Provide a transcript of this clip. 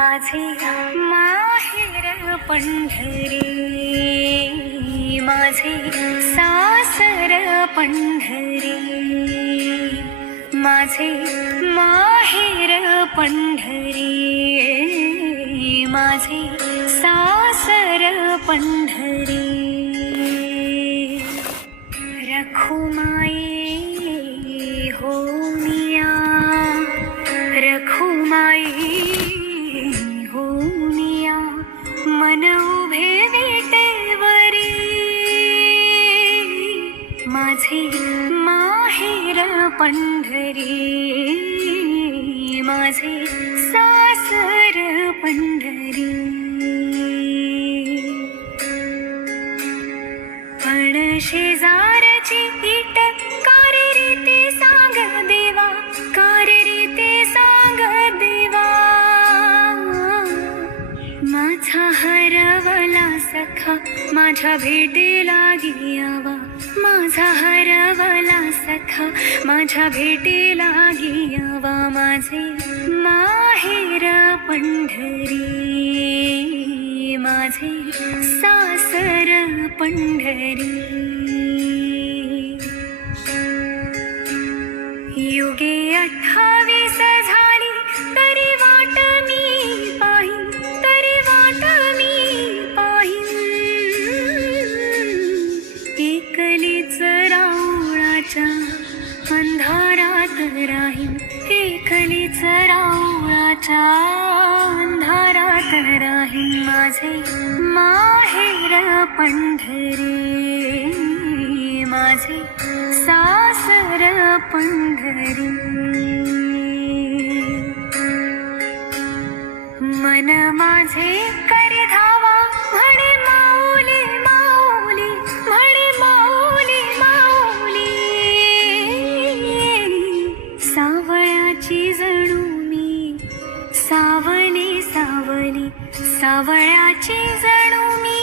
माझे माहेर पंढरी, माझे सासर पंढरी, माझे माहेर पंढरी, माझे सासर पंढरी. रखुमाई हो मिया, रखुमाई हो मिया, मन उभे विटेवरी. माझे माहेर पंढरी, माझे सासर पंढरी. पण शेजारची इट कारी रीती सांग देवा, कारी रीती सांग देवा. माझा हरवला सखा माझ्या भेटीला गियावा, माझा हरवला सखा माझ्या भेटीला गियावा. माझे माहेर पंढरी, माझे सासर पंढरी. युगे 28 झाली तरी वाट मी पाहीन, तरी वाट मी पाहीन. एकलीच राऊळाच्या अंधारात राहीन, एकलीच राऊळाच्या अंधारात राहीन. माझे माहेर पंढरी, माझे सासर पंढरी. मन माझे करे धावा म्हणे माऊली माऊली, म्हणे माऊली माऊली. सावळ्याची जणू मी सावली सावली, सावळ्याची जणू मी